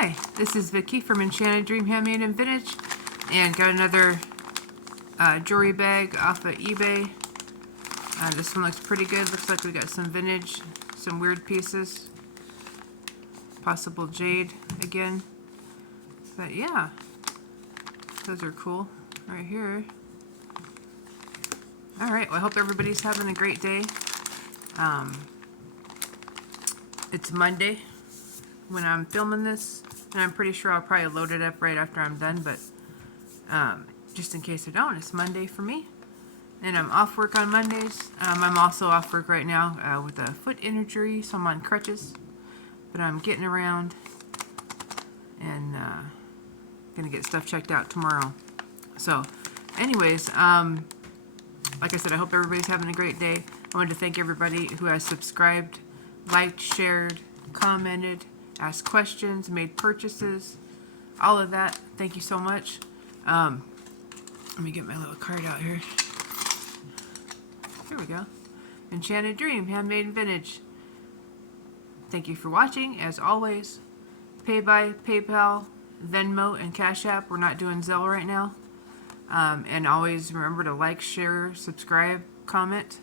Hi, this is Vicky from Enchanted Dream Handmade and Vintage, and got another jewelry bag off of eBay. This one looks pretty good. Looks like we got some vintage, some weird pieces, possible jade again. But yeah, those are cool right here. Alright, well, I hope everybody's having a great day. It's Monday when I'm filming this, and I'm pretty sure I'll probably load it up right after I'm done, but just in case I don't, it's Monday for me. And I'm off work on Mondays. I'm also off work right now with a foot injury, so I'm on crutches. But I'm getting around and gonna get stuff checked out tomorrow. So, anyways, like I said, I hope everybody's having a great day. I wanted to thank everybody who has subscribed, liked, shared, commented, asked questions, made purchases, all of that. Thank you so much. Let me get my little card out here. Here we go. Enchanted Dream, Handmade and Vintage. Thank you for watching, as always. Pay by PayPal, Venmo, and Cash App. We're not doing Zelle right now. And always remember to like, share, subscribe, comment,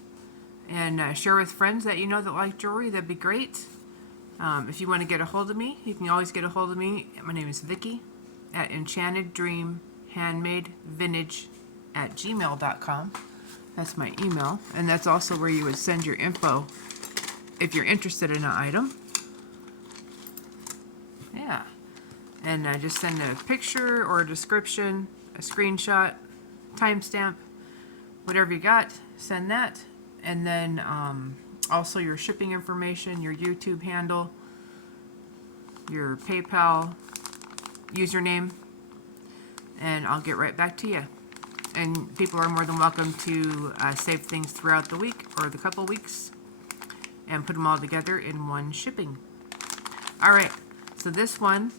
and share with friends that you know that like jewelry. That'd be great. If you want to get a hold of me, you can always get a hold of me. My name is Vicky at enchanteddreamhandmadevintage@gmail.com. That's my email, and that's also where you would send your info if you're interested in an item. Yeah, and just send a picture or a description, a screenshot, timestamp, whatever you got, send that. And then also your shipping information, your YouTube handle, your PayPal username, and I'll get right back to you. And people are more than welcome to save things throughout the week or the couple weeks and put them all together in one shipping. Alright, so this one,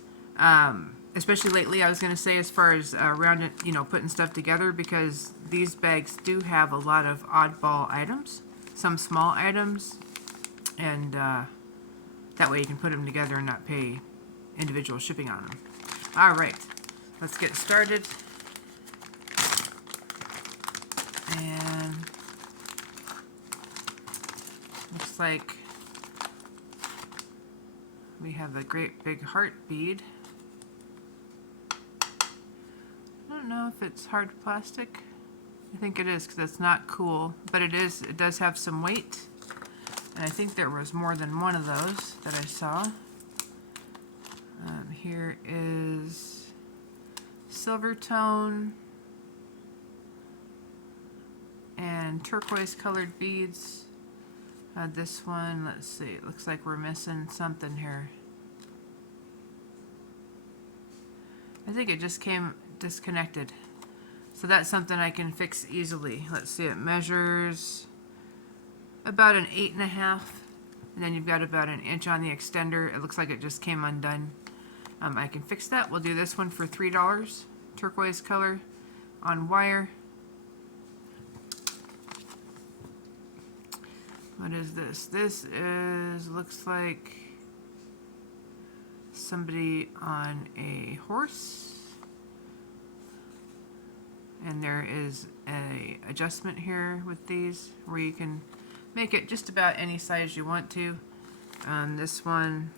especially lately, I was going to say, as far as around it, putting stuff together, because these bags do have a lot of oddball items, some small items, and that way you can put them together and not pay individual shipping on them. Alright, let's get started. And looks like we have a great big heart bead. I don't know if it's hard plastic. I think it is, because it's not cool, but it is. It does have some weight, and I think there was more than one of those that I saw. Here is silver tone and turquoise colored beads. This one, let's see, it looks like we're missing something here. I think it just came disconnected. So that's something I can fix easily. Let's see, it measures about an 8.5, and then you've got about an inch on the extender. It looks like it just came undone. I can fix that. We'll do this one for $3, turquoise color on wire. What is this? This is, looks like somebody on a horse. And there is a adjustment here with these where you can make it just about any size you want to. This one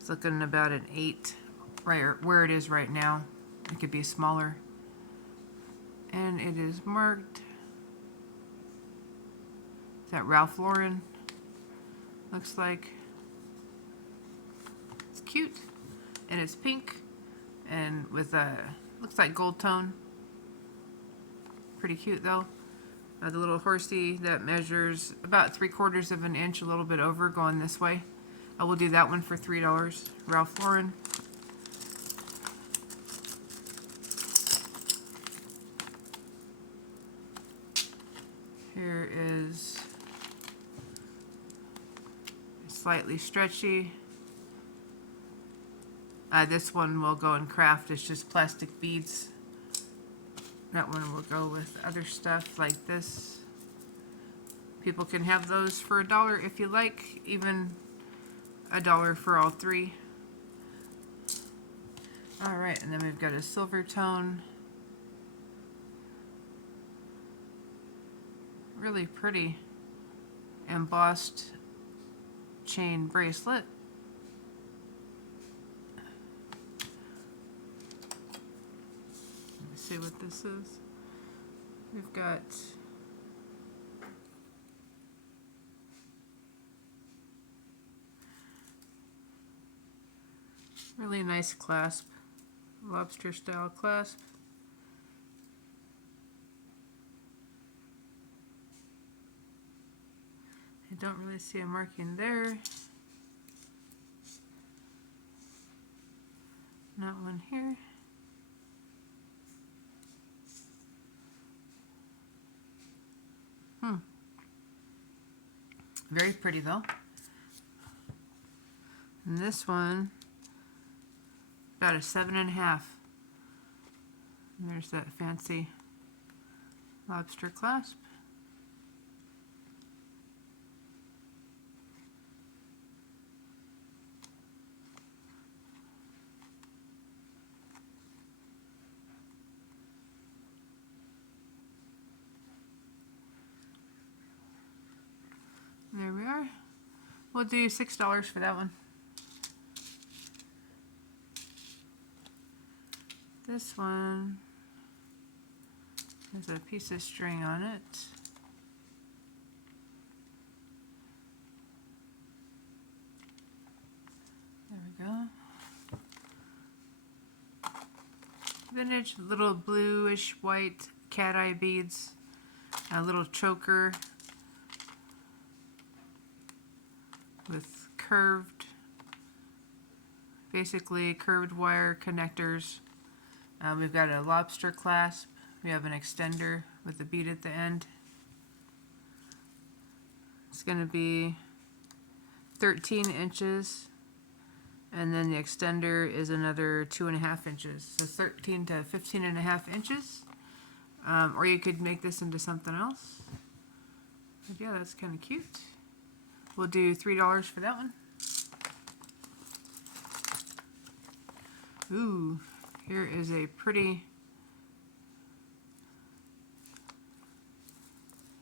is looking about an 8, right where it is right now. It could be smaller. And it is marked. Is that Ralph Lauren? Looks like. It's cute. And it's pink. And with a, looks like gold tone. Pretty cute though. The little horsey that measures about 3/4 of an inch, a little bit over, going this way. I will do that one for $3. Ralph Lauren. Here is slightly stretchy. This one will go in craft. It's just plastic beads. That one will go with other stuff like this. People can have those for $1 if you like, even $1 for all three. Alright, and then we've got a silver tone. Really pretty embossed chain bracelet. Let me see what this is. We've got really nice clasp, lobster style clasp. I don't really see a marking there. Not one here. Very pretty though. And this one, about a 7.5. And there's that fancy lobster clasp. There we are. We'll do $6 for that one. This one has a piece of string on it. There we go. Vintage, little bluish white cat eye beads, a little choker with curved, basically curved wire connectors. We've got a lobster clasp. We have an extender with a bead at the end. It's going to be 13 inches, and then the extender is another 2.5 inches, so 13 to 15.5 inches. Or you could make this into something else. But yeah, that's kind of cute. We'll do $3 for that one. Ooh, here is a pretty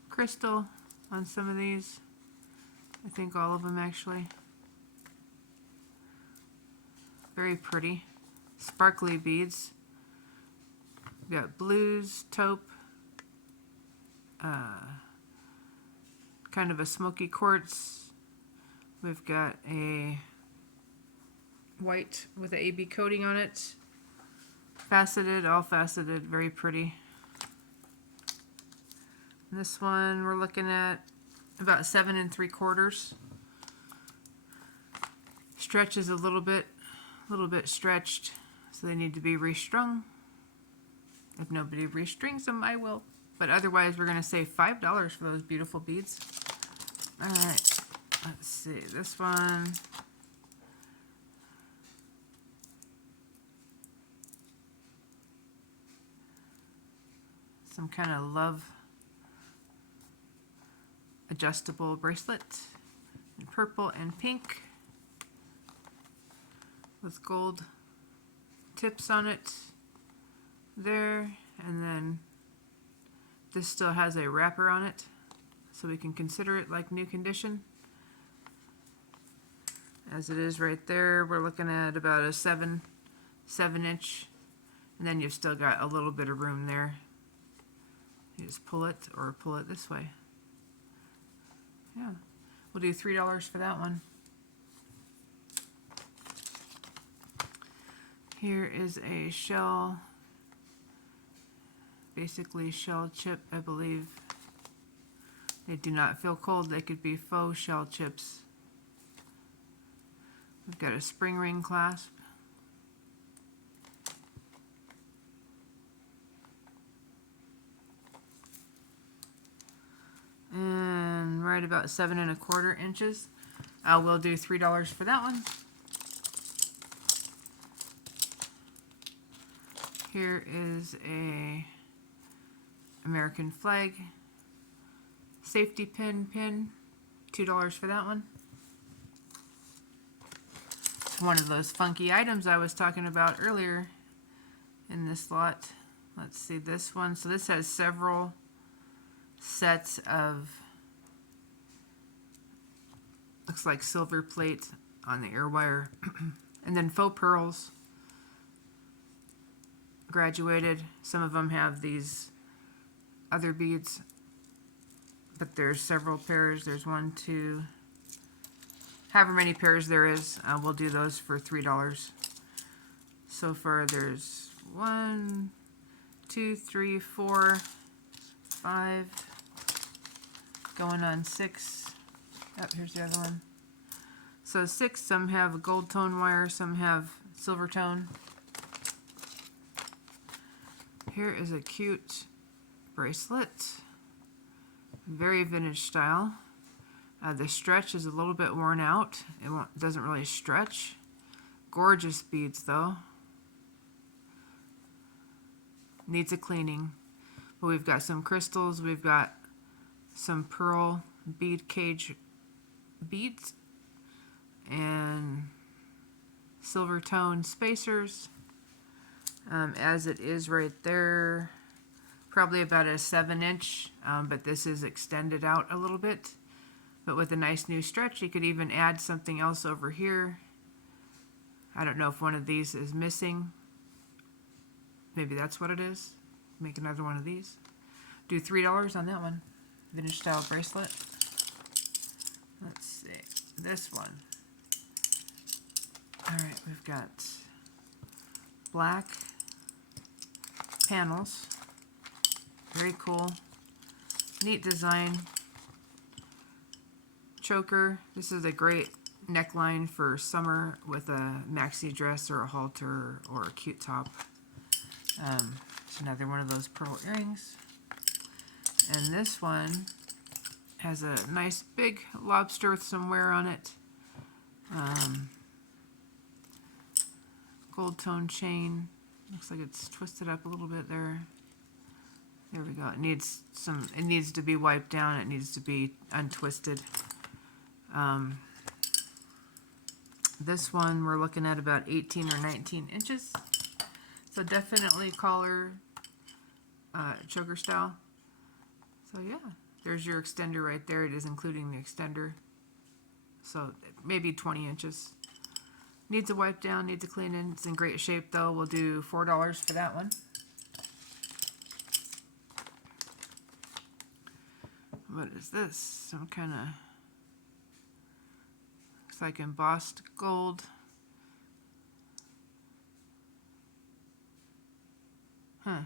crystal on some of these. I think all of them actually. Very pretty. Sparkly beads. We've got blues, taupe, kind of a smoky quartz. We've got a white with an AB coating on it. Faceted, all faceted, very pretty. And this one we're looking at about 7 3/4. Stretch is a little bit stretched, so they need to be restrung. If nobody restrings them, I will. But otherwise, we're going to save $5 for those beautiful beads. All right, let's see this one. Some kind of love adjustable bracelet in purple and pink with gold tips on it there, and then this still has a wrapper on it, so we can consider it like new condition. As it is right there, we're looking at about a 7 inch, and then you've still got a little bit of room there. You just pull it or pull it this way. Yeah, we'll do $3 for that one. Here is a shell, basically shell chip, I believe. They do not feel cold. They could be faux shell chips. We've got a spring ring clasp. And right about 7 1/4 inches. We'll do $3 for that one. Here is a American flag safety pin, $2 for that one. one of those funky items I was talking about earlier in this lot. Let's see this one. So this has several sets of, looks like silver plate on the ear wire. And then faux pearls, graduated. Some of them have these other beads, but there's several pairs. There's 1, 2, however many pairs there is. We'll do those for $3. So far there's 1, 2, 3, 4, 5, going on 6. Oh, here's the other one. So 6, some have gold tone wire, some have silver tone. Here is a cute bracelet, very vintage style. The stretch is a little bit worn out. It doesn't really stretch. Gorgeous beads though. Needs a cleaning. But we've got some crystals. We've got some pearl bead cage beads and silver tone spacers. As it is right there, probably about a 7-inch, but this is extended out a little bit. But with a nice new stretch, you could even add something else over here. I don't know if one of these is missing. Maybe that's what it is. Make another one of these. Do $3 on that one. Vintage style bracelet. Let's see. This one. Alright, we've got black panels. Very cool. Neat design. Choker. This is a great neckline for summer with a maxi dress or a halter or a cute top. It's another one of those pearl earrings. And this one has a nice big lobster with some wear on it. Gold tone chain. Looks like it's twisted up a little bit there. There we go. It needs to be wiped down. It needs to be untwisted. This one we're looking at about 18 or 19 inches. So definitely collar choker style. So yeah, there's your extender right there. It is including the extender. So maybe 20 inches. Needs a wipe down, needs a clean in. It's in great shape though. We'll do $4 for that one. What is this? Some kind of, looks like embossed gold. Huh.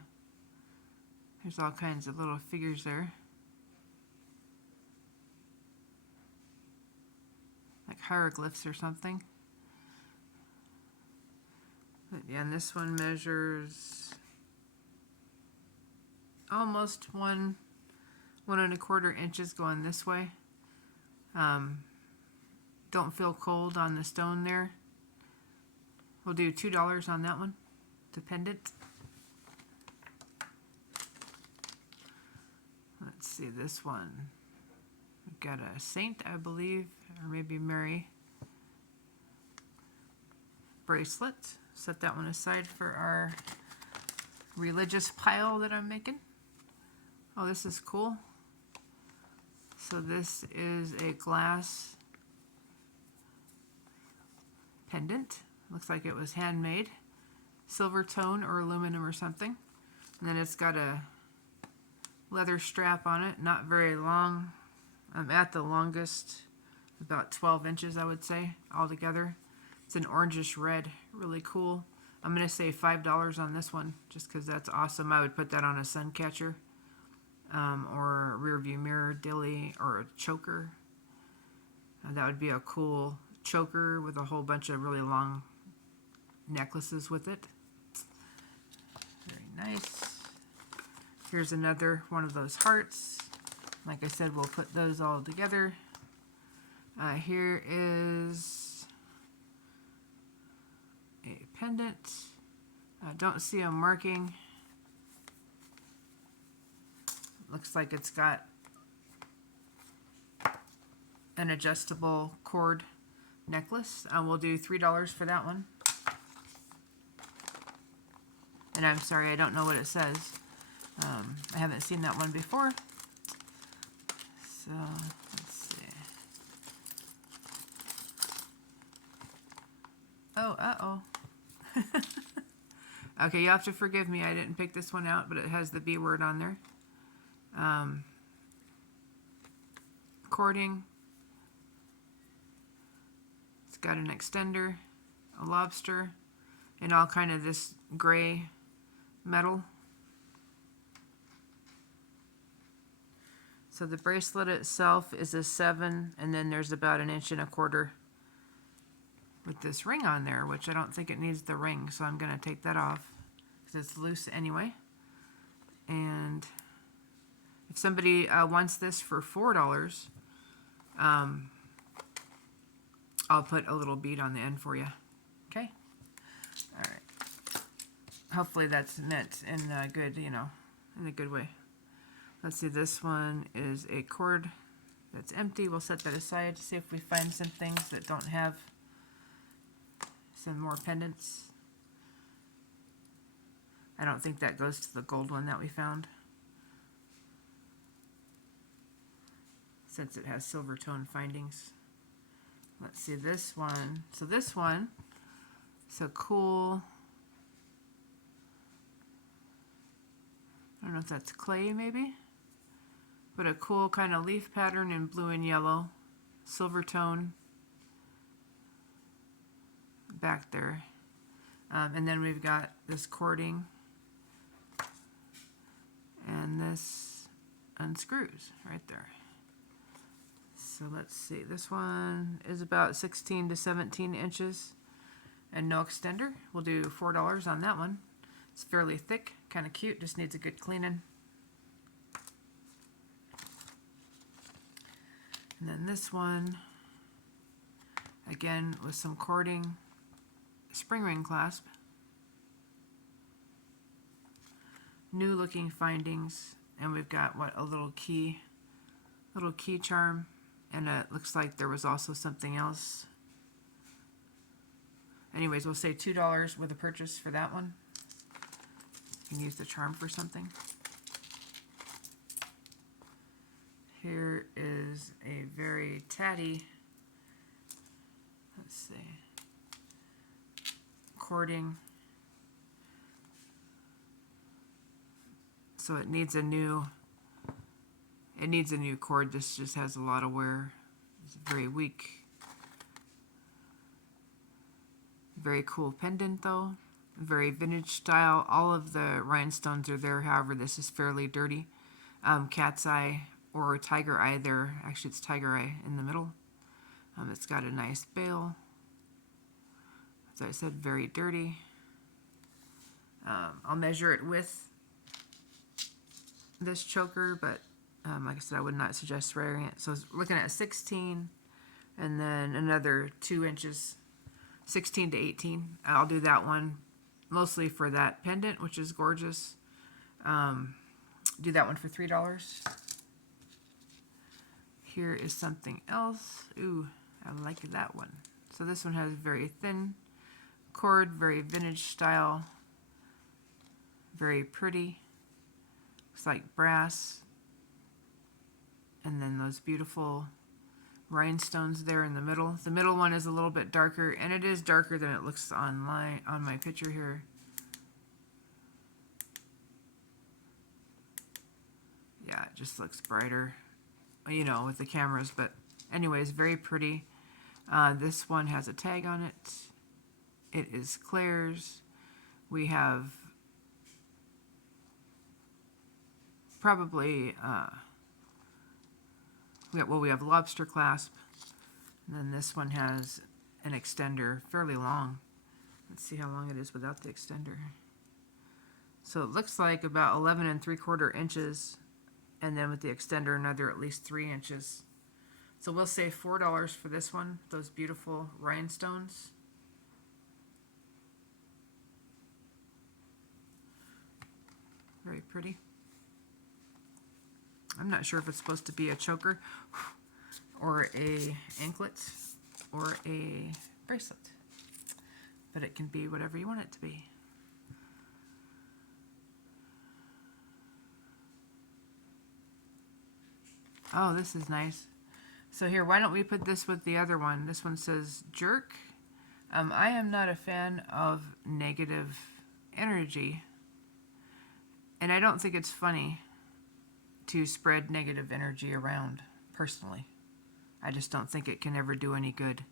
There's all kinds of little figures there. Like hieroglyphs or something. But yeah, and this one measures almost 1.25 inches going this way. Don't feel cold on the stone there. We'll do $2 on that one. Dependent. Let's see this one. We've got a saint, I believe, or maybe Mary bracelet. Set that one aside for our religious pile that I'm making. Oh, this is cool. So this is a glass pendant. Looks like it was handmade. Silver tone or aluminum or something. And then it's got a leather strap on it. Not very long. I'm at the longest, about 12 inches I would say altogether. It's an orangish red, really cool. I'm going to say $5 on this one just because that's awesome. I would put that on a sun catcher or a rear view mirror dilly or a choker. That would be a cool choker with a whole bunch of really long necklaces with it. Very nice. Here's another one of those hearts. Like I said, we'll put those all together. Here is a pendant. I don't see a marking. Looks like it's got an adjustable cord necklace. We'll do $3 for that one. And I'm sorry, I don't know what it says. I haven't seen that one before. So, let's see. Oh, uh-oh. Okay, you have to forgive me. I didn't pick this one out, but it has the B word on there. Cording. It's got an extender, a lobster, and all kind of this gray metal. So the bracelet itself is a 7, and then there's about 1 1/4 inches with this ring on there, which I don't think it needs the ring, so I'm going to take that off because it's loose anyway. And if somebody wants this for $4, I'll put a little bead on the end for you. Okay? All right. Hopefully that's meant in a good, in a good way. Let's see, this one is a cord that's empty. We'll set that aside to see if we find some things that don't have some more pendants. I don't think that goes to the gold one that we found, since it has silver tone findings. Let's see this one. So this one, so cool. I don't know if that's clay maybe, but a cool kind of leaf pattern in blue and yellow, silver tone back there. And then we've got this cording, and this unscrews right there. So let's see, this one is about 16 to 17 inches and no extender. We'll do $4 on that one. It's fairly thick, kind of cute, just needs a good cleaning. And then this one, again with some cording, spring ring clasp, new looking findings, and we've got what, a little key charm, and it looks like there was also something else. Anyways, we'll say $2 with a purchase for that one. You can use the charm for something. Here is a very tatty, let's see, cording. So it needs a new cord. This just has a lot of wear. It's very weak. Very cool pendant though. Very vintage style. All of the rhinestones are there. However, this is fairly dirty. Cat's eye or tiger eye there. Actually, it's tiger eye in the middle. It's got a nice bail. As I said, very dirty. I'll measure it with this choker, but like I said, I would not suggest wearing it. So looking at 16 and then another 2 inches, 16 to 18. I'll do that one mostly for that pendant, which is gorgeous. Do that one for $3. Here is something else. Ooh, I like that one. So this one has very thin cord, very vintage style, very pretty. Looks like brass. And then those beautiful rhinestones there in the middle. The middle one is a little bit darker, and it is darker than it looks online on my picture here. Yeah, it just looks brighter, with the cameras, but anyways, very pretty. This one has a tag on it. It is Claire's. We have probably, we have lobster clasp, and then this one has an extender, fairly long. Let's see how long it is without the extender. So it looks like about 11 3/4 inches, and then with the extender another at least 3 inches. So we'll say $4 for this one, those beautiful rhinestones. Very pretty. I'm not sure if it's supposed to be a choker or a anklet. or a bracelet. But it can be whatever you want it to be. Oh, this is nice. So here, why don't we put this with the other one? This one says jerk. I am not a fan of negative energy. And I don't think it's funny to spread negative energy around, personally. I just don't think it can ever do any good.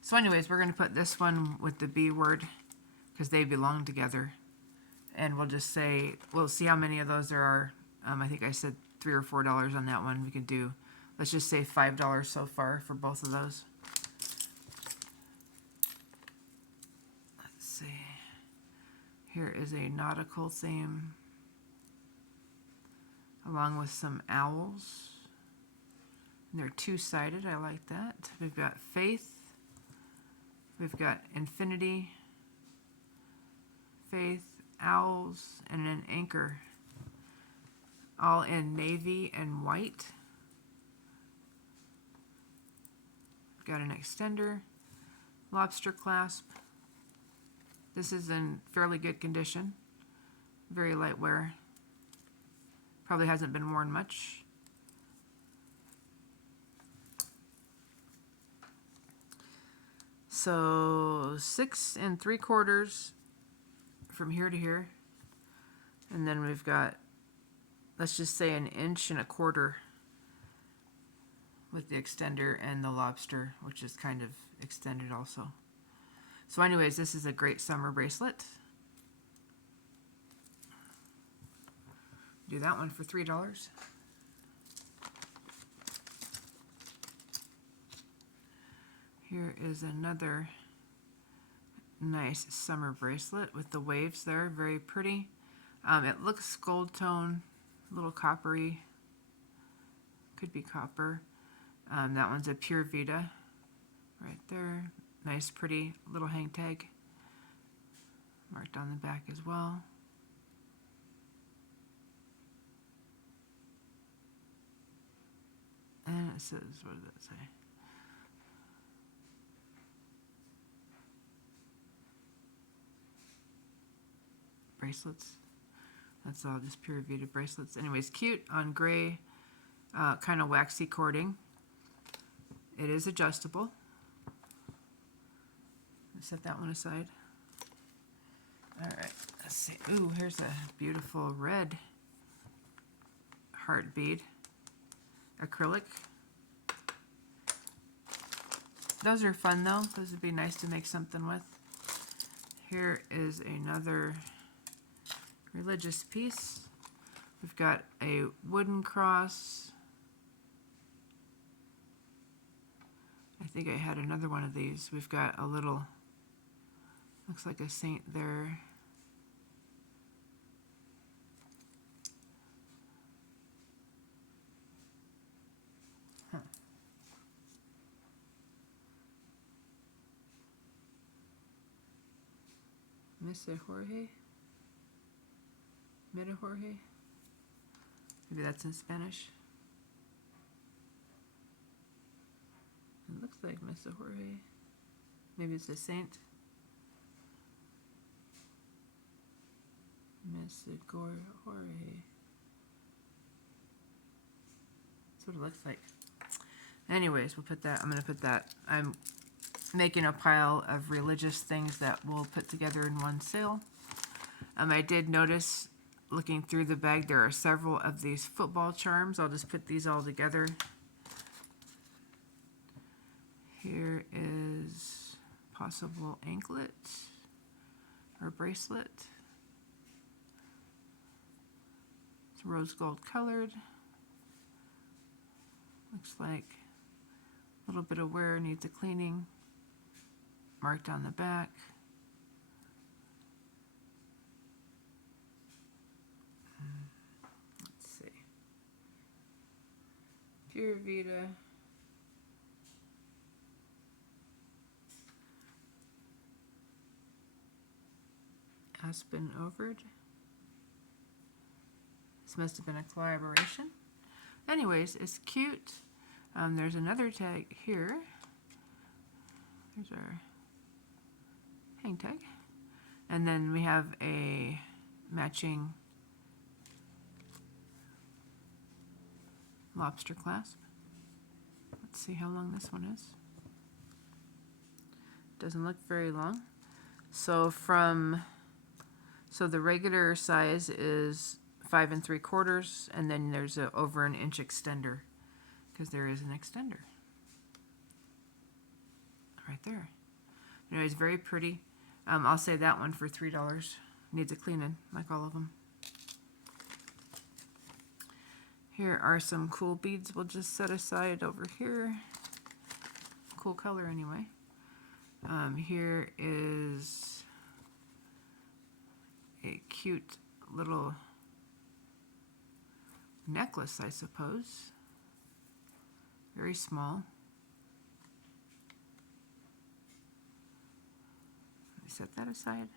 So anyways, we're going to put this one with the B word because they belong together. And we'll just say, we'll see how many of those there are. I think I said $3 or $4 on that one. We could do, let's just say $5 so far for both of those. Let's see. Here is a nautical theme along with some owls. And they're two-sided. I like that. We've got faith. We've got infinity, faith, owls, and an anchor. All in navy and white. Got an extender, lobster clasp. This is in fairly good condition. Very light wear. Probably hasn't been worn much. So 6 3/4 from here to here. And then we've got, let's just say, 1 1/4 with the extender and the lobster, which is kind of extended also. So anyways, this is a great summer bracelet. Do that one for $3. Here is another nice summer bracelet with the waves there, very pretty. It looks gold tone, a little coppery, could be copper. That one's a Pure Vita right there. Nice pretty little hang tag marked on the back as well. And it says, what does that say? Bracelets. That's all just Pure Vita bracelets. Anyways, cute on gray, kind of waxy cording. It is adjustable. Set that one aside. All right, let's see. Ooh, here's a beautiful red heart bead, acrylic. Those are fun though. Those would be nice to make something with. Here is another religious piece. We've got a wooden cross. I think I had another one of these. We've got a little, looks like a saint there. Huh. Mr. Jorge? Meta Jorge? Maybe that's in Spanish. It looks like Mr. Jorge. Maybe it's a saint. Mr. Jorge. That's what it looks like. Anyways, we'll put that. I'm going to put that. I'm making a pile of religious things that we'll put together in one sale. I did notice, looking through the bag, there are several of these football charms. I'll just put these all together. Here is possible anklet or bracelet. It's rose gold colored. Looks like a little bit of wear, needs a cleaning. Marked on the back. Let's see. Pure Vita. Aspen Overd. This must have been a collaboration. Anyways, it's cute. There's another tag here. Here's our hang tag. And then we have a matching lobster clasp. Let's see how long this one is. Doesn't look very long. So the regular size is 5 3/4, and then there's a over an inch extender, because there is an extender right there. Anyways, very pretty. I'll say that one for $3. Needs a cleaning, like all of them. Here are some cool beads we'll just set aside over here. Cool color anyway. Here is a cute little necklace, I suppose. Very small. Let me set that aside.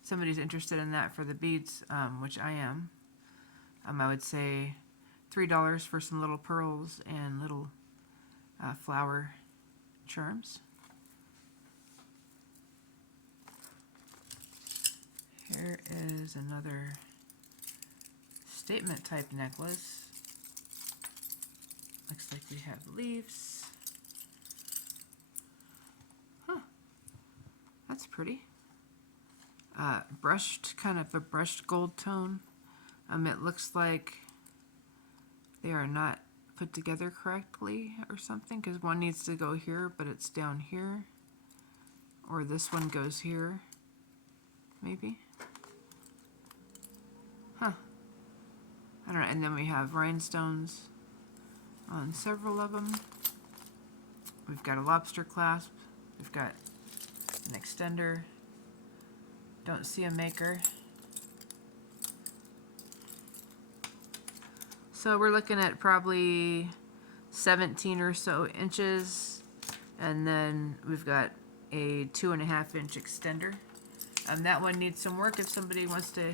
If somebody's interested in that for the beads, which I am. I would say $3 for some little pearls and little flower charms. Here is another statement type necklace. Looks like we have leaves. Huh, that's pretty. Brushed, kind of a brushed gold tone. It looks like they are not put together correctly or something, because one needs to go here, but it's down here. Or this one goes here, maybe. Huh. I don't know. And then we have rhinestones on several of them. We've got a lobster clasp. We've got an extender. Don't see a maker. So we're looking at probably 17 or so inches. And then we've got a 2.5 inch extender. That one needs some work if somebody wants to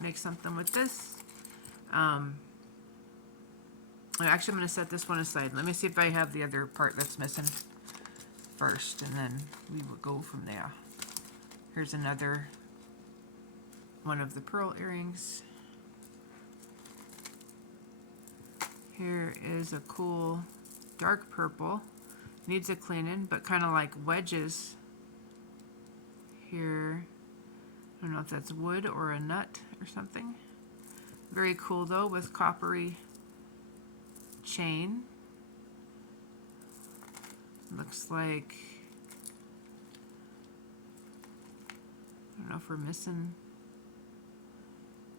make something with this. Actually, I'm going to set this one aside. Let me see if I have the other part that's missing first, and then we will go from there. Here's another one of the pearl earrings. Here is a cool dark purple. Needs a cleaning, but kind of like wedges here. I don't know if that's wood or a nut or something. Very cool though, with coppery chain. Looks like, I don't know if we're missing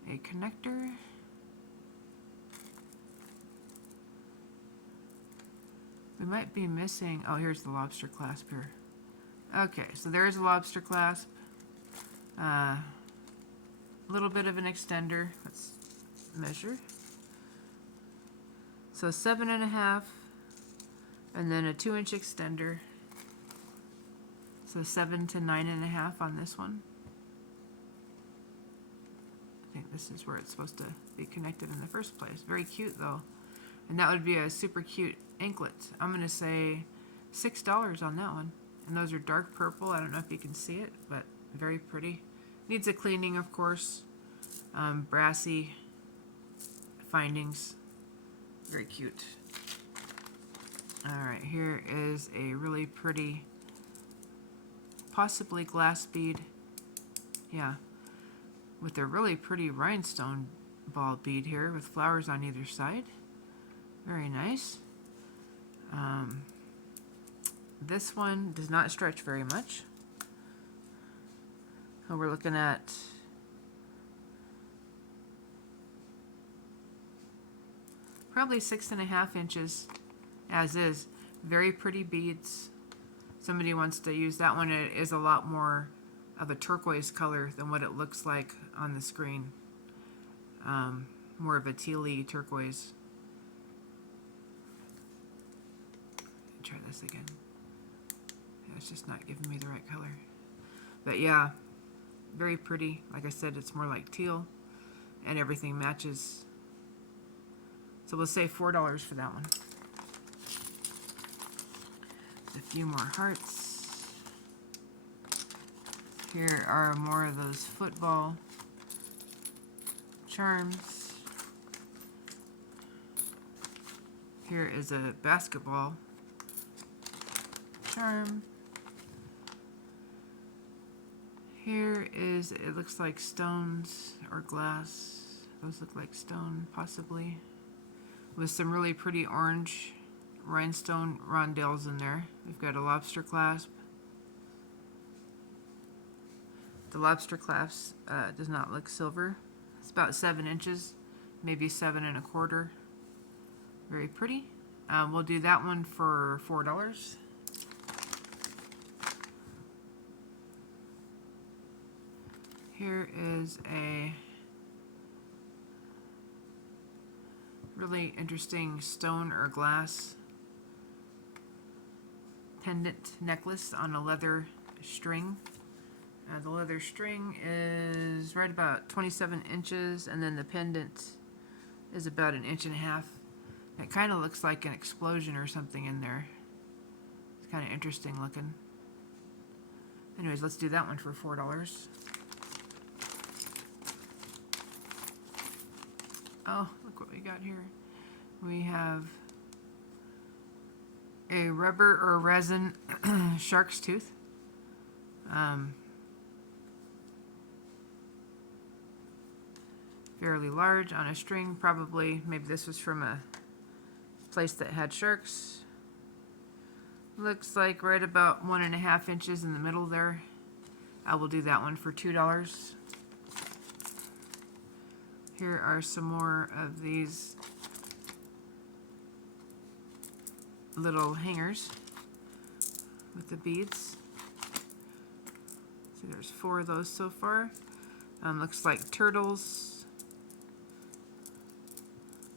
a connector. We might be missing, oh, here's the lobster clasp here. Okay, so there's a lobster clasp. A little bit of an extender. Let's measure. So 7.5, and then a 2 inch extender. So 7 to 9.5 on this one. I think this is where it's supposed to be connected in the first place. Very cute though. And that would be a super cute anklet. I'm going to say $6 on that one. And those are dark purple. I don't know if you can see it, but very pretty. Needs a cleaning, of course. Brassy findings. Very cute. Alright, here is a really pretty, possibly glass bead. Yeah. With a really pretty rhinestone ball bead here with flowers on either side. Very nice. This one does not stretch very much. So we're looking at probably 6.5 inches as is. Very pretty beads. Somebody wants to use that one. It is a lot more of a turquoise color than what it looks like on the screen. More of a tealy turquoise. Try this again. Yeah, it's just not giving me the right color. But yeah, very pretty. Like I said, it's more like teal, and everything matches. So we'll say $4 for that one. A few more hearts. Here are more of those football charms. Here is a basketball charm. Here is, it looks like stones or glass. Those look like stone, possibly. With some really pretty orange rhinestone rondelles in there. We've got a lobster clasp. The lobster clasp does not look silver. It's about 7 inches, maybe 7 1/4. Very pretty. We'll do that one for $4. Here is a really interesting stone or glass pendant necklace on a leather string. The leather string is right about 27 inches, and then the pendant is about 1.5 inches. It kind of looks like an explosion or something in there. It's kind of interesting looking. Anyways, let's do that one for $4. Oh, look what we got here. We have a rubber or resin shark's tooth. Fairly large on a string, probably. Maybe this was from a place that had sharks. Looks like right about 1.5 inches in the middle there. I will do that one for $2. Here are some more of these little hangers with the beads. See, there's 4 of those so far. Looks like turtles.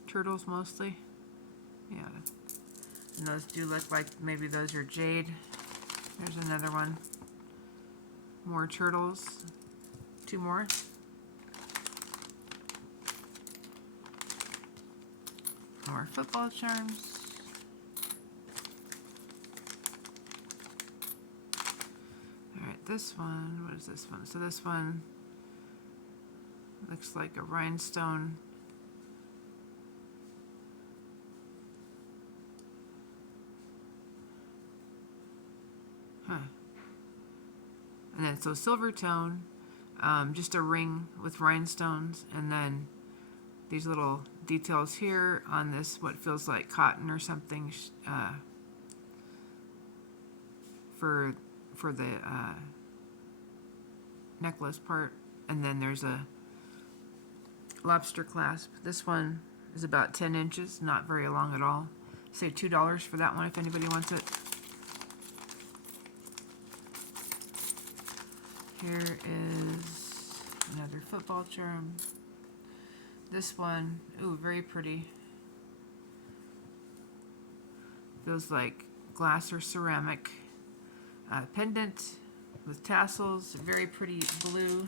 Turtles mostly. Yeah. And those do look like maybe those are jade. There's another one. More turtles. 2 more. More football charms. Alright, this one, what is this one? So this one looks like a rhinestone. And then so silver tone, just a ring with rhinestones, and then these little details here on this, what feels like cotton or something, for the necklace part. And then there's a lobster clasp. This one is about 10 inches, not very long at all. Say $2 for that one if anybody wants it. Here is another football charm. This one, ooh, very pretty. Feels like glass or ceramic. Pendant with tassels, very pretty blue.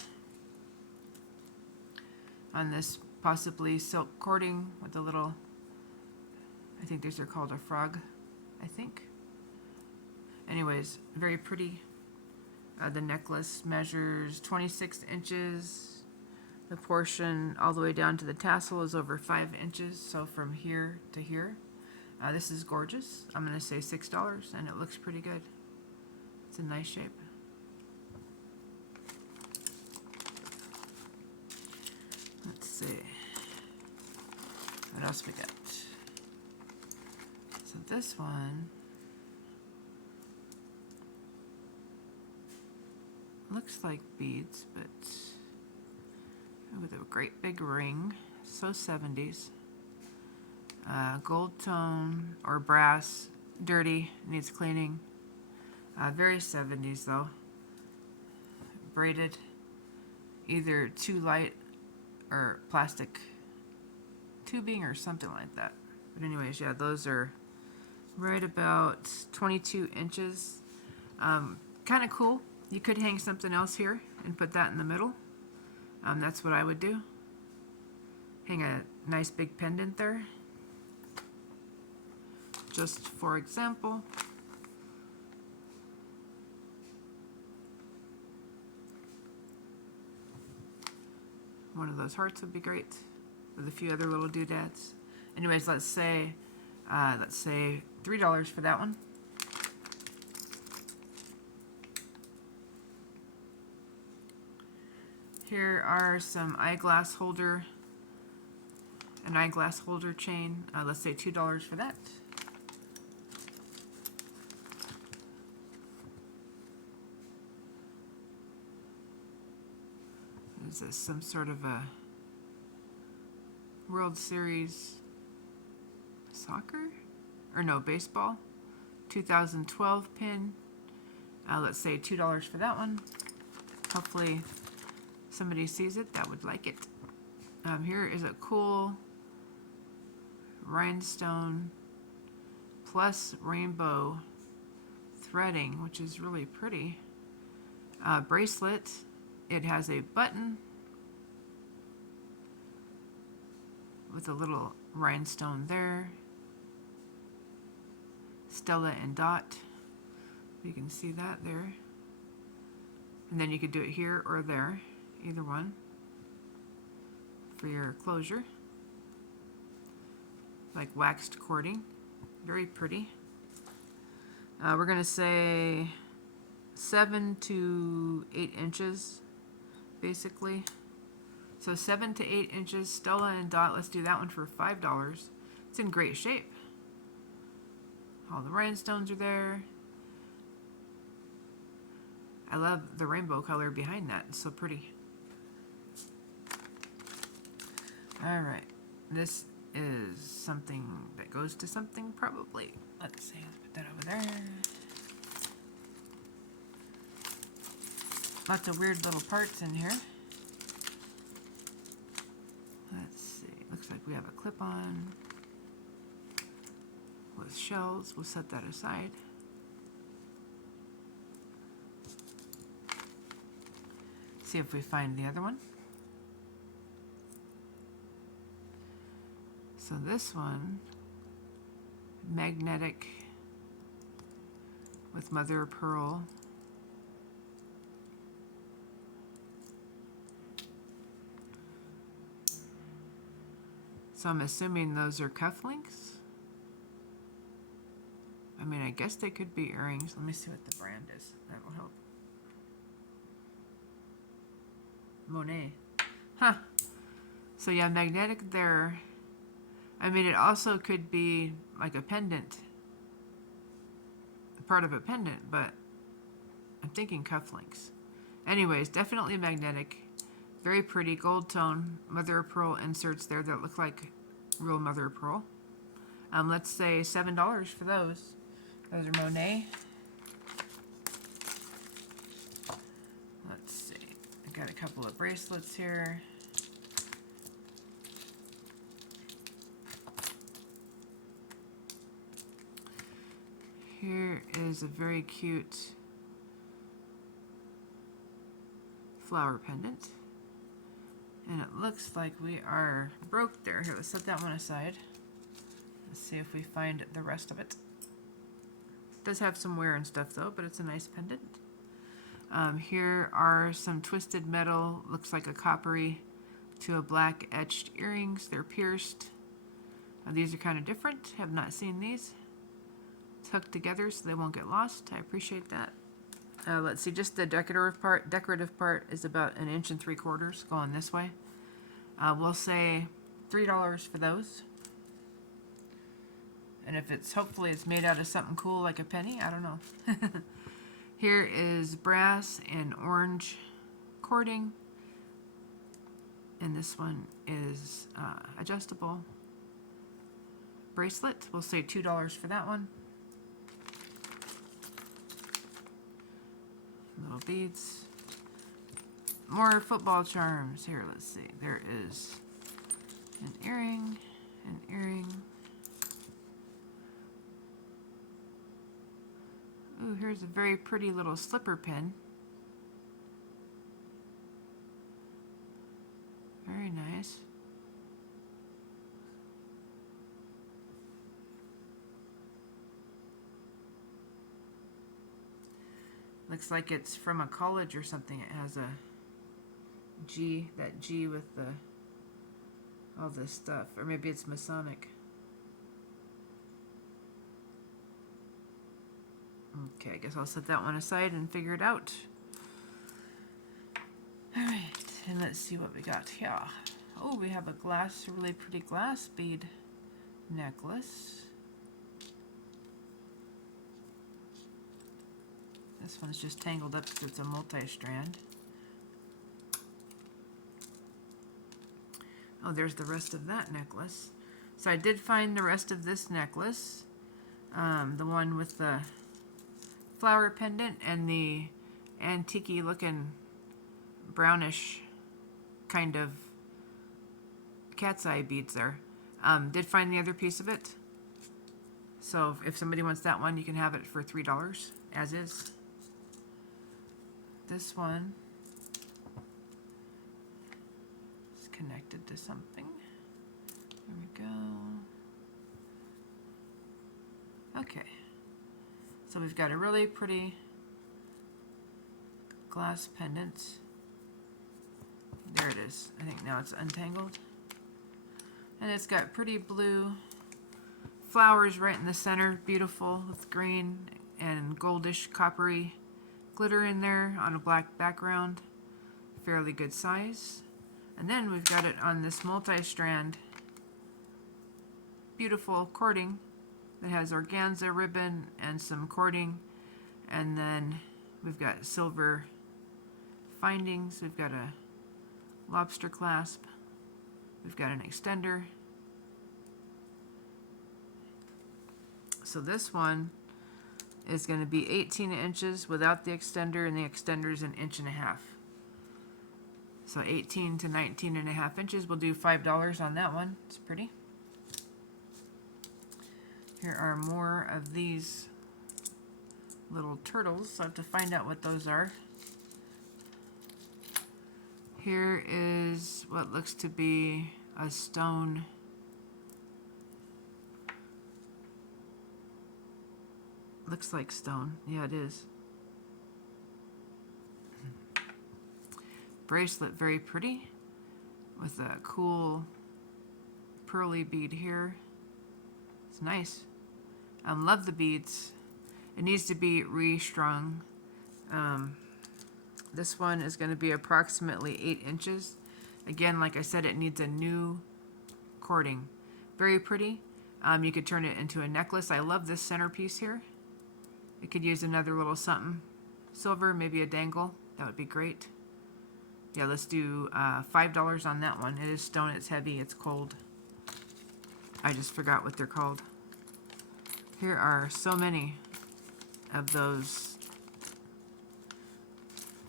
On this possibly silk cording with a little, I think these are called a frog, I think. Anyways, very pretty. The necklace measures 26 inches. The portion all the way down to the tassel is over 5 inches, so from here to here. This is gorgeous. I'm going to say $6, and it looks pretty good. It's a nice shape. Let's see. What else we got? So this one looks like beads, but with a great big ring. So 70s. Gold tone or brass, dirty, needs cleaning. Very 70s though. Braided, either too light or plastic tubing or something like that. But anyways, yeah, those are right about 22 inches. Kind of cool. You could hang something else here and put that in the middle. That's what I would do. Hang a nice big pendant there. Just for example. One of those hearts would be great, with a few other little doodads. Anyways, let's say $3 for that one. Here are some eyeglass holder, an eyeglass holder chain. Let's say $2 for that. Is this some sort of a World Series soccer? Or no, baseball? 2012 pin. Let's say $2 for that one. Hopefully somebody sees it that would like it. Here is a cool rhinestone plus rainbow threading, which is really pretty. Bracelet. It has a button with a little rhinestone there. Stella and Dot. You can see that there. And then you could do it here or there, either one, for your closure. Like waxed cording. Very pretty. We're going to say 7 to 8 inches, basically. So 7 to 8 inches, Stella and Dot. Let's do that one for $5. It's in great shape. All the rhinestones are there. I love the rainbow color behind that. It's so pretty. Alright. This is something that goes to something, probably. Let's see. Let's put that over there. Lots of weird little parts in here. Let's see. Looks like we have a clip-on with shells. We'll set that aside. See if we find the other one. So this one, magnetic with mother of pearl. So I'm assuming those are cufflinks. I mean, I guess they could be earrings. Let me see what the brand is. That will help. Monet. Huh. So yeah, magnetic there. I mean, it also could be like a pendant. Part of a pendant, but I'm thinking cufflinks. Anyways, definitely magnetic. Very pretty gold tone. Mother of pearl inserts there that look like real mother of pearl. Let's say $7 for those. Those are Monet. Let's see. I got a couple of bracelets here. Here is a very cute flower pendant. And it looks like we are broke there. Here, let's set that one aside. Let's see if we find the rest of it. It does have some wear and stuff though, but it's a nice pendant. Here are some twisted metal, looks like a coppery to a black etched earrings. They're pierced. These are kind of different. Have not seen these. It's hooked together so they won't get lost. I appreciate that. Let's see, just the decorative part is about 1 3/4 inches going this way. We'll say $3 for those. And if it's, hopefully it's made out of something cool like a penny, I don't know. Here is brass and orange cording. And this one is adjustable bracelet. We'll say $2 for that one. Little beads. More football charms. Here, let's see. There is an earring, an earring. Ooh, here's a very pretty little slipper pin. Very nice. Looks like it's from a college or something. It has a G, that G with the all this stuff, or maybe it's Masonic. Okay, I guess I'll set that one aside and figure it out. Alright, and let's see what we got here. Oh, we have a really pretty glass bead necklace. This one's just tangled up because it's a multi-strand. Oh, there's the rest of that necklace. So I did find the rest of this necklace. The one with the flower pendant and the antique-y looking brownish kind of cat's eye beads there. Did find the other piece of it. So if somebody wants that one, you can have it for $3 as is. This one is connected to something. There we go. Okay. So we've got a really pretty glass pendant. There it is. I think now it's untangled. And it's got pretty blue flowers right in the center. Beautiful with green and goldish coppery glitter in there on a black background. Fairly good size. And then we've got it on this multi-strand beautiful cording that has organza ribbon and some cording. And then we've got silver findings. We've got a lobster clasp. We've got an extender. So this one is going to be 18 inches without the extender, and the extender is 1.5 inches. So 18 to 19.5 inches. We'll do $5 on that one. It's pretty. Here are more of these little turtles. So I have to find out what those are. Here is what looks to be a stone. Looks like stone. Yeah, it is. Bracelet, very pretty, with a cool pearly bead here. It's nice. Love the beads. It needs to be restrung. This one is going to be approximately 8 inches. Again, like I said, it needs a new cording. Very pretty. You could turn it into a necklace. I love this centerpiece here. It could use another little something. Silver, maybe a dangle. That would be great. Yeah, let's do $5 on that one. It is stone, it's heavy, it's cold. I just forgot what they're called. Here are so many of those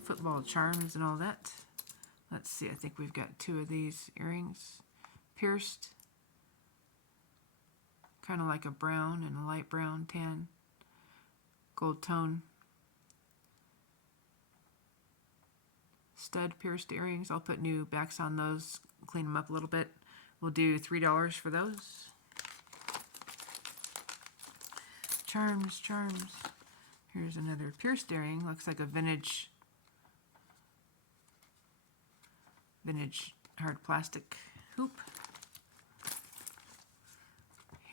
football charms and all that. Let's see, I think we've got 2 of these earrings. Pierced. Kind of like a brown and a light brown, tan. Gold tone. Stud pierced earrings. I'll put new backs on those, clean them up a little bit. We'll do $3 for those. Charms, charms. Here's another pierced earring. Looks like a vintage hard plastic hoop.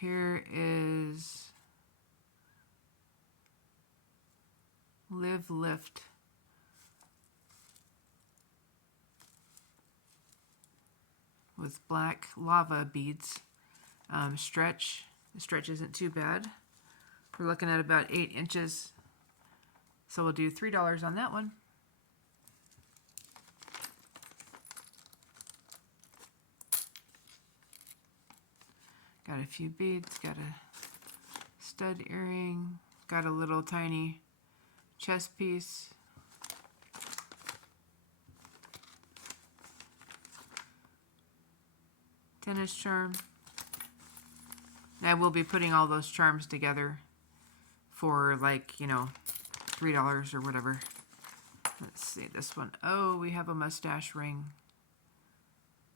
Here is Live Lift. With black lava beads. Stretch. The stretch isn't too bad. We're looking at about 8 inches. So we'll do $3 on that one. Got a few beads, got a stud earring, got a little tiny chest piece. Tennis charm. I will be putting all those charms together for like, you know, $3 or whatever. Let's see this one. Oh, we have a mustache ring.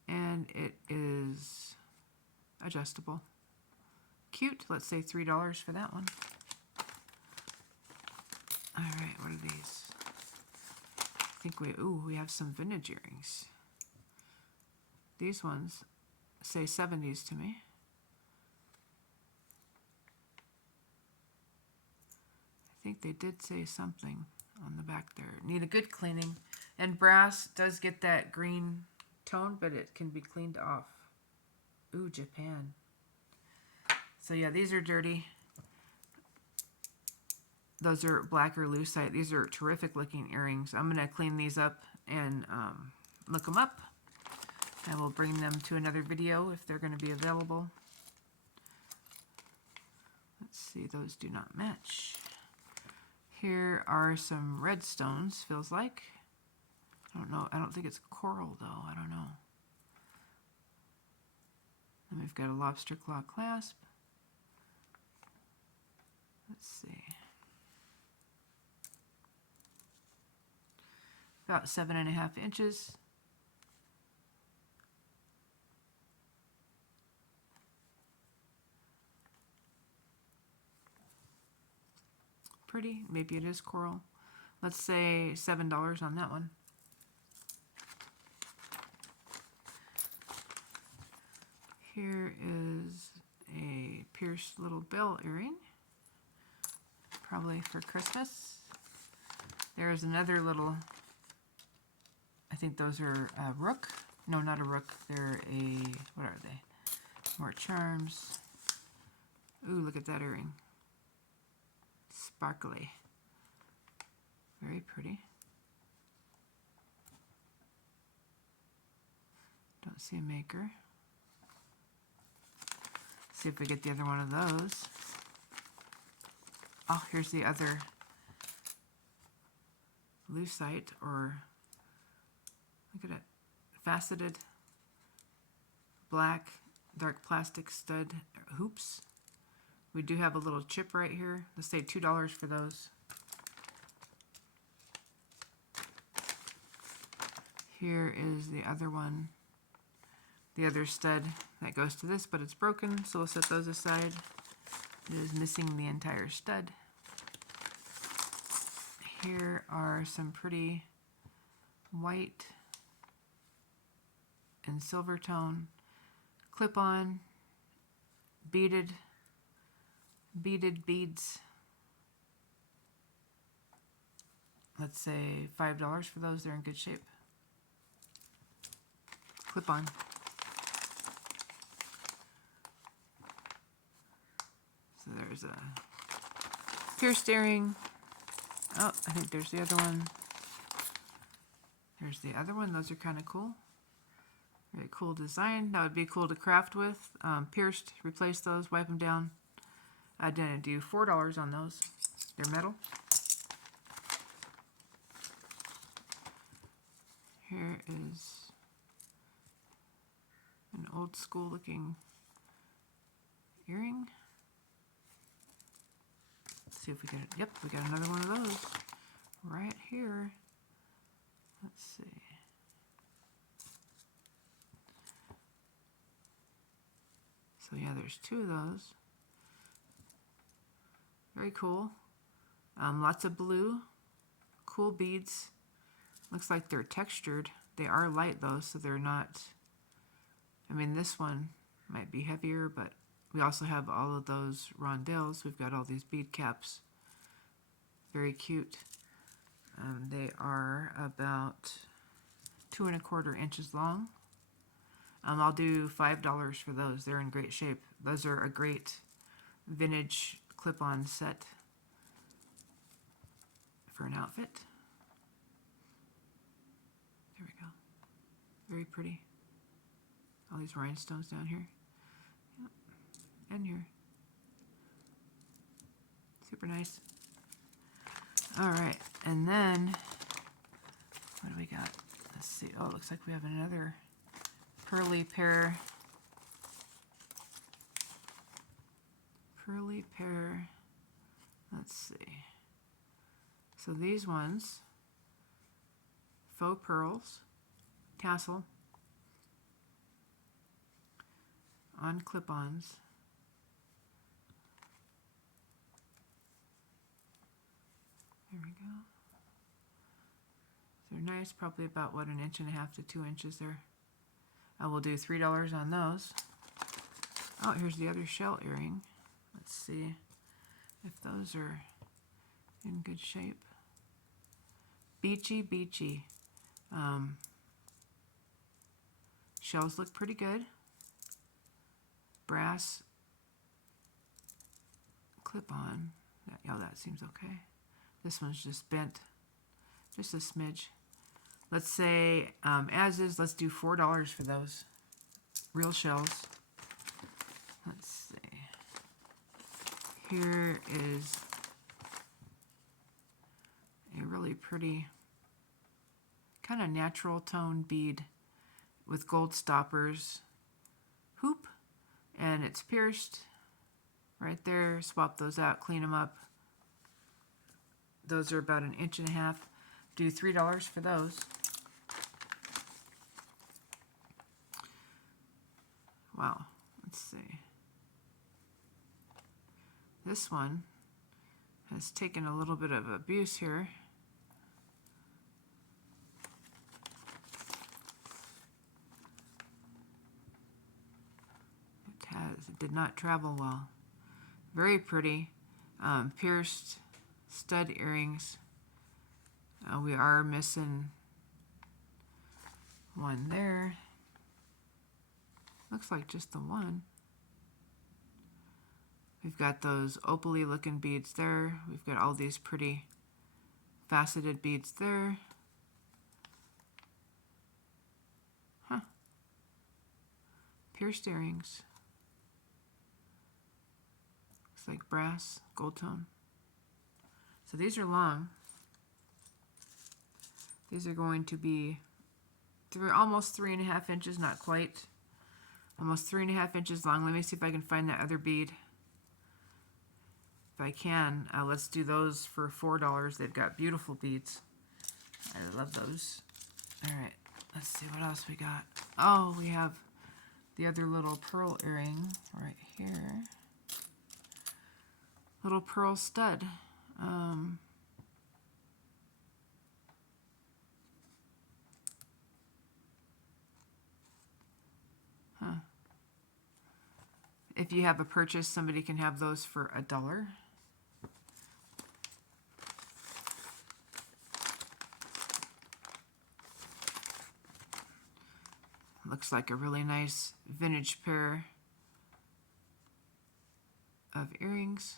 And it is adjustable. Cute. Let's say $3 for that one. All right, what are these? think we have some vintage earrings. These ones say 70s to me. I think they did say something on the back there. Need a good cleaning. And brass does get that green tone, but it can be cleaned off. Ooh, Japan. So yeah, these are dirty. Those are black or lucite. These are terrific looking earrings. I'm going to clean these up and look them up. I will bring them to another video if they're going to be available. Let's see, those do not match. Here are some red stones, feels like. I don't know. I don't think it's coral, though. I don't know. And we've got a lobster claw clasp. Let's see. About 7.5 inches. Pretty. Maybe it is coral. Let's say $7 on that one. Here is a pierced little bell earring, probably for Christmas. There is another little, I think those are a rook. No, not a rook. They're a, what are they? More charms. Ooh, look at that earring. Sparkly. Very pretty. Don't see a maker. See if we get the other one of those. Oh, here's the other lucite, or look at it, faceted black dark plastic stud hoops. We do have a little chip right here. Let's say $2 for those. Here is the other one, the other stud that goes to this, but it's broken, so we'll set those aside. It is missing the entire stud. Here are some pretty white and silver tone clip-on beaded beads. Let's say $5 for those. They're in good shape. Clip-on. So there's a pierced earring. Oh, I think there's the other one. There's the other one. Those are kind of cool. Very cool design. That would be cool to craft with. Pierced, replace those, wipe them down. I didn't do $4 on those. They're metal. Here is an old school looking earring. Let's see if we get it. Yep, we got another one of those right here. Let's see. So yeah, there's two of those. Very cool. Lots of blue. Cool beads. Looks like they're textured. They are light though, so they're not, I mean, this one might be heavier, but we also have all of those rondelles. We've got all these bead caps. Very cute. They are about 2¼ inches long. I'll do $5 for those. They're in great shape. Those are a great vintage clip-on set for an outfit. There we go. Very pretty. All these rhinestones down here. Yep. And here. Super nice. All right, and then what do we got? Let's see. Oh, it looks like we have another pearly pair. Pearly pair. Let's see. So these ones, faux pearls, tassel, on clip-ons. There we go. They're nice, probably about what, 1.5 to 2 inches there. I will do $3 on those. Oh, here's the other shell earring. Let's see if those are in good shape. Beachy, beachy. Shells look pretty good. Brass clip-on. Yeah, that seems okay. This one's just bent, just a smidge. Let's say, as is, let's do $4 for those real shells. Let's see. Here is a really pretty kind of natural tone bead with gold stoppers hoop, and it's pierced right there. Swap those out, clean them up. Those are about 1.5 inches. Do $3 for those. Wow, let's see. This one has taken a little bit of abuse here. It did not travel well. Very pretty. Pierced stud earrings. We are missing one there. Looks like just the one. We've got those opal-y looking beads there. We've got all these pretty faceted beads there. Huh. Pierced earrings. Looks like brass, gold tone. So these are long. These are going to be almost 3.5 inches, not quite. Almost 3.5 inches long. Let me see if I can find that other bead. If I can, let's do those for $4. They've got beautiful beads. I love those. All right, let's see what else we got. Oh, we have the other little pearl earring right here. Little pearl stud. If you have a purchase, somebody can have those for $1. Looks like a really nice vintage pair of earrings.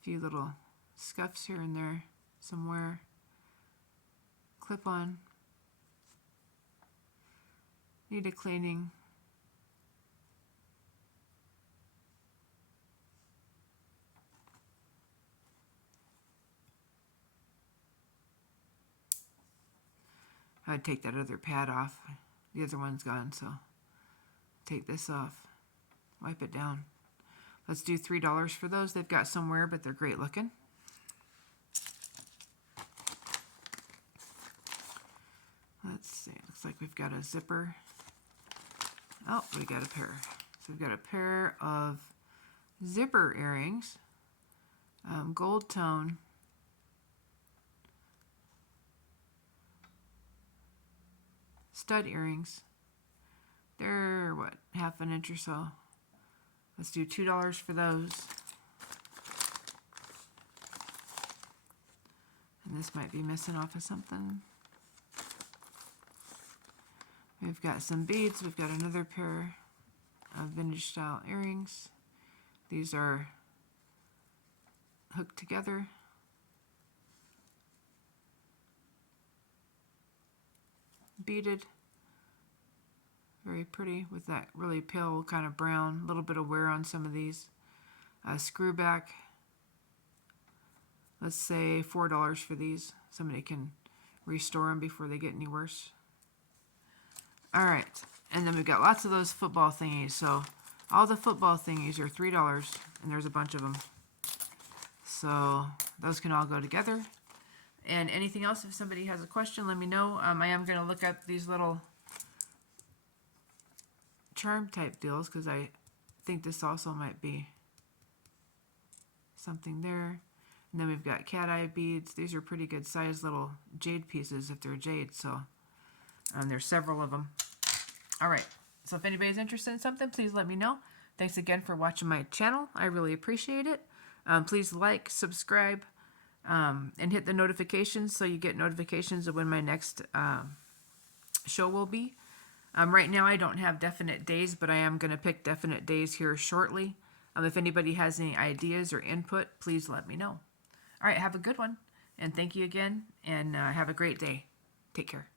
A few little scuffs here and there somewhere. Clip on. Need a cleaning. I'd take that other pad off. The other one's gone, so take this off. Wipe it down. Let's do $3 for those. They've got somewhere, but they're great looking. Let's see. Looks like we've got a zipper. Oh, we got a pair. So we've got a pair of zipper earrings, gold tone. Stud earrings. They're what, 1/2 inch or so. Let's do $2 for those. And this might be missing off of something. We've got some beads. We've got another pair of vintage style earrings. These are hooked together. Beaded. Very pretty with that really pale kind of brown. A little bit of wear on some of these. Screw back. Let's say $4 for these. Somebody can restore them before they get any worse. All right, and then we've got lots of those football thingies. So all the football thingies are $3, and there's a bunch of them. So those can all go together. And anything else, if somebody has a question, let me know. I am going to look at these little charm type deals because I think this also might be something there. And then we've got cat eye beads. These are pretty good sized little jade pieces if they're jade. So there's several of them. All right. So if anybody's interested in something, please let me know. Thanks again for watching my channel. I really appreciate it. Please like, subscribe, and hit the notifications so you get notifications of when my next show will be. Right now I don't have definite days, but I am going to pick definite days here shortly. If anybody has any ideas or input, please let me know. All right, have a good one, and thank you again, and have a great day. Take care.